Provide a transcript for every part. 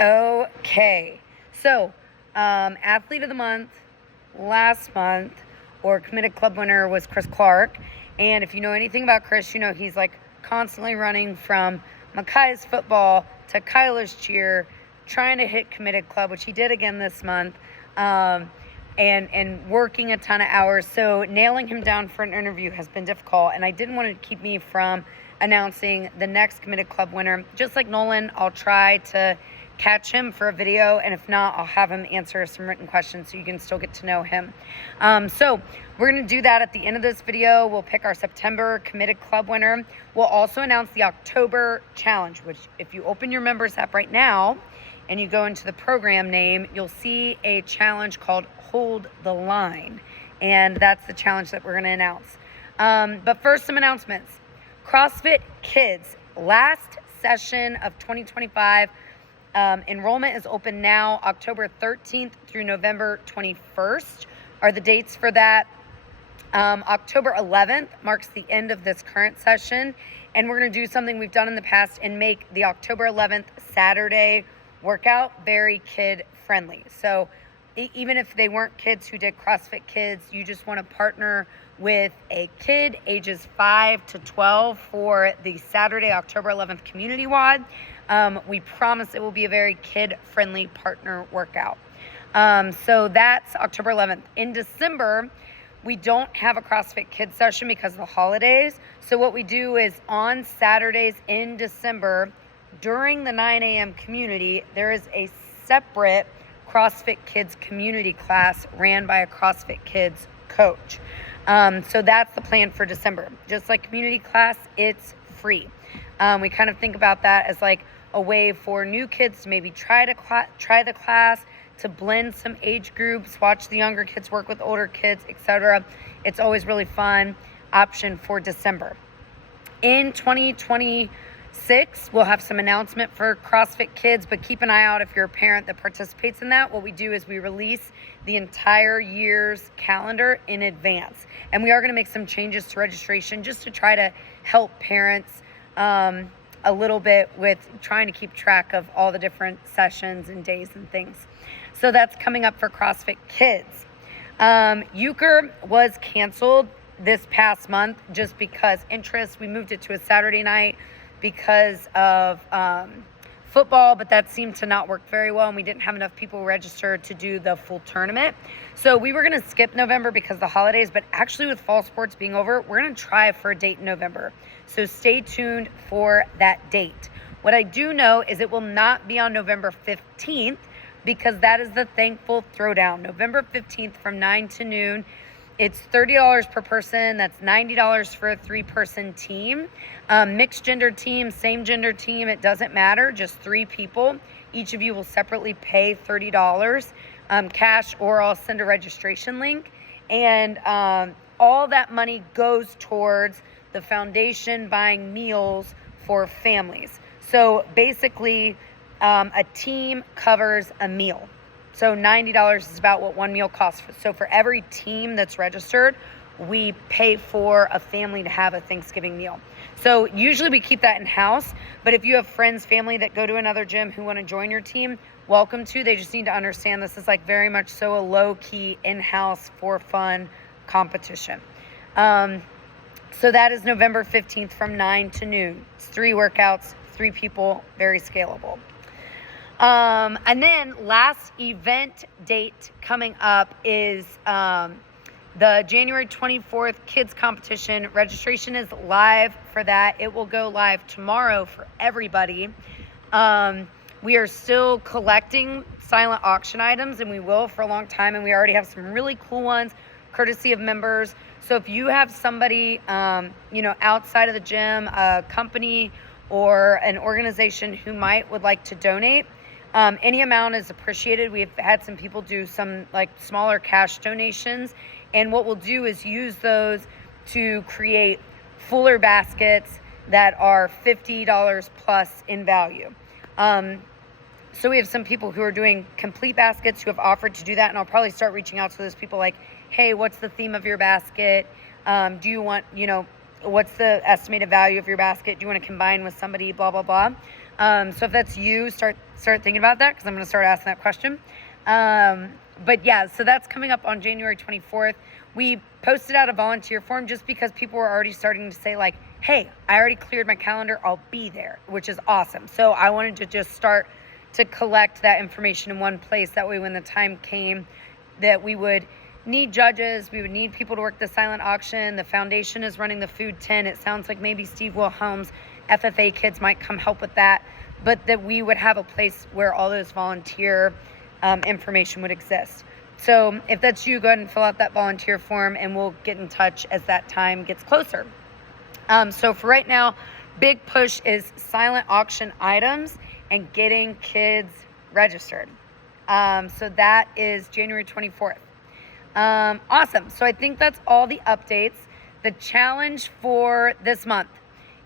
Okay, so athlete of the month last month, or committed club winner, was Chris Clark. And if you know anything about Chris, you know he's like constantly running from Mackay's football to Kyla's cheer, trying to hit committed club, which he did again this month, and working a ton of hours. So nailing him down for an interview has been difficult, and I didn't want to keep me from announcing the next committed club winner. Just like Nolan, I'll try to catch him for a video, and if not, I'll have him answer some written questions so you can still get to know him. So we're going to do that at the end of this video. We'll pick our September committed club winner. We'll also announce the October challenge, which if you open your members app right now and you go into the program name, you'll see a challenge called Hold the Line, and that's the challenge that we're going to announce. But first, some announcements. CrossFit Kids, last session of 2025. Enrollment is open now. October 13th through November 21st are the dates for that. October 11th marks the end of this current session, and we're going to do something we've done in the past and make the October 11th Saturday workout very kid friendly. So even if they weren't kids who did CrossFit Kids, you just want to partner with a kid ages 5 to 12 for the Saturday, October 11th community WOD. We promise it will be a very kid-friendly partner workout. So that's October 11th. In December, we don't have a CrossFit Kids session because of the holidays. So what we do is on Saturdays in December, during the 9 a.m. community, there is a separate CrossFit Kids community class ran by a CrossFit Kids coach. So that's the plan for December. Just like community class, it's free. We kind of think about that as like a way for new kids to maybe try the class, to blend some age groups, watch the younger kids work with older kids, etc. It's always really fun option for December. In 2026, we'll have some announcement for CrossFit Kids, but keep an eye out if you're a parent that participates in that. What we do is we release the entire year's calendar in advance, and we are going to make some changes to registration just to try to help parents a little bit with trying to keep track of all the different sessions and days and things. So that's coming up for CrossFit Kids. Euchre was canceled this past month just because interest. We moved it to a Saturday night because of football, but that seemed to not work very well, and we didn't have enough people registered to do the full tournament. So we were going to skip November because of the holidays, but actually with fall sports being over, we're going to try for a date in November. So stay tuned for that date. What I do know is it will not be on November 15th because that is the Thankful Throwdown. November 15th from 9 to noon. It's $30 per person. That's $90 for a 3-person team. Mixed gender team, same gender team, it doesn't matter, just 3 people. Each of you will separately pay $30 cash, or I'll send a registration link. And all that money goes towards the foundation buying meals for families. So basically, a team covers a meal. So $90 is about what one meal costs. So for every team that's registered, we pay for a family to have a Thanksgiving meal. So usually we keep that in-house, but if you have friends, family that go to another gym who want to join your team, welcome to. They just need to understand this is like very much so a low-key in-house for fun competition. So that is November 15th from 9 to noon. It's 3 workouts, 3 people, very scalable. And then last event date coming up is the January 24th kids competition. Registration is live for that. It will go live tomorrow for everybody. We are still collecting silent auction items, and we will for a long time, and we already have some really cool ones courtesy of members. So if you have somebody outside of the gym, a company or an organization who would like to donate, any amount is appreciated. We've had some people do some like smaller cash donations, and what we'll do is use those to create fuller baskets that are $50 plus in value. So we have some people who are doing complete baskets who have offered to do that, and I'll probably start reaching out to those people like, hey, what's the theme of your basket? Do you want, what's the estimated value of your basket? Do you want to combine with somebody, blah, blah, blah. So if that's you, start thinking about that, because I'm going to start asking that question. But yeah, so that's coming up on January 24th. We posted out a volunteer form just because people were already starting to say like, hey, I already cleared my calendar, I'll be there, which is awesome. So I wanted to just start to collect that information in one place. That way when the time came that we would need judges, we would need people to work the silent auction. The foundation is running the food tin. It sounds like maybe Steve Wilhelm's FFA kids might come help with that, but that we would have a place where all those volunteer information would exist. So if that's you, go ahead and fill out that volunteer form and we'll get in touch as that time gets closer. So for right now, big push is silent auction items and getting kids registered. So that is January 24th. Awesome. So I think that's all the updates. The challenge for this month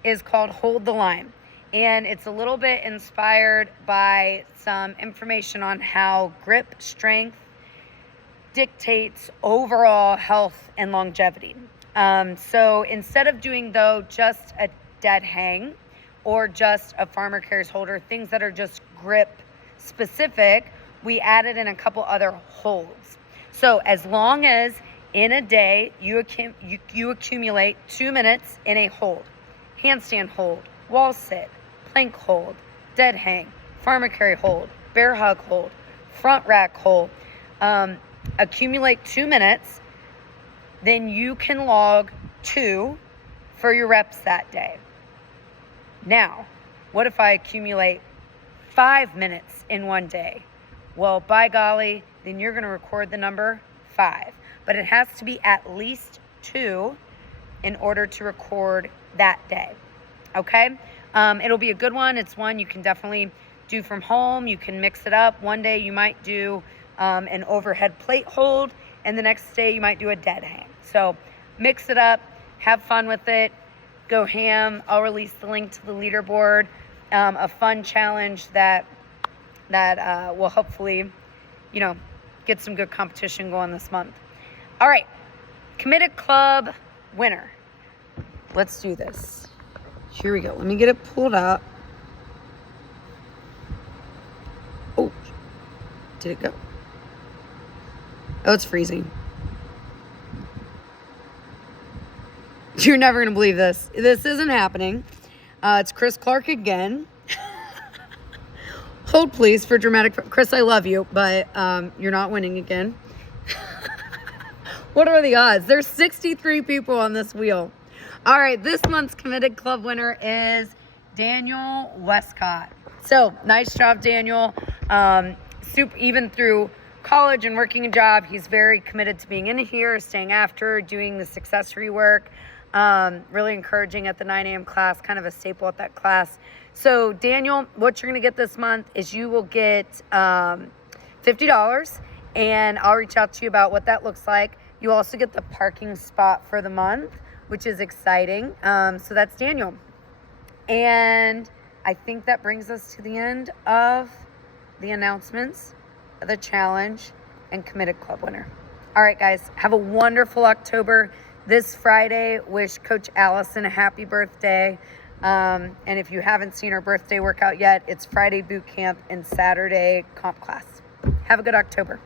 is called Hold the Line. And it's a little bit inspired by some information on how grip strength dictates overall health and longevity. So instead of doing, though, just a dead hang or just a farmer carries holder, things that are just grip specific, we added in a couple other holds. So as long as in a day you accumulate 2 minutes in a hold, handstand hold, wall sit, plank hold, dead hang, farmer carry hold, bear hug hold, front rack hold, accumulate 2 minutes, then you can log 2 for your reps that day. Now, what if I accumulate 5 minutes in one day? Well, by golly, then you're going to record the number 5. But it has to be at least 2 in order to record that day. Okay? It'll be a good one. It's one you can definitely do from home. You can mix it up. One day you might do an overhead plate hold, and the next day you might do a dead hang. So mix it up, have fun with it, go ham. I'll release the link to the leaderboard, a fun challenge that will hopefully, get some good competition going this month. All right, committed club winner. Let's do this. Here we go. Let me get it pulled up. Oh, did it go? Oh, it's freezing. You're never going to believe this. This isn't happening. It's Chris Clark again. Hold, please, for dramatic... Chris, I love you, but you're not winning again. What are the odds? There's 63 people on this wheel. All right, this month's committed club winner is Daniel Westcott. So, nice job, Daniel. Even through college and working a job, he's very committed to being in here, staying after, doing this accessory work. Really encouraging at the 9 a.m. class, kind of a staple at that class. So, Daniel, what you're going to get this month is you will get $50, and I'll reach out to you about what that looks like. You also get the parking spot for the month, which is exciting. So that's Daniel. And I think that brings us to the end of the announcements, the challenge, and committed club winner. All right, guys, have a wonderful October. This Friday, wish Coach Allison a happy birthday. And if you haven't seen her birthday workout yet, it's Friday boot camp and Saturday comp class. Have a good October.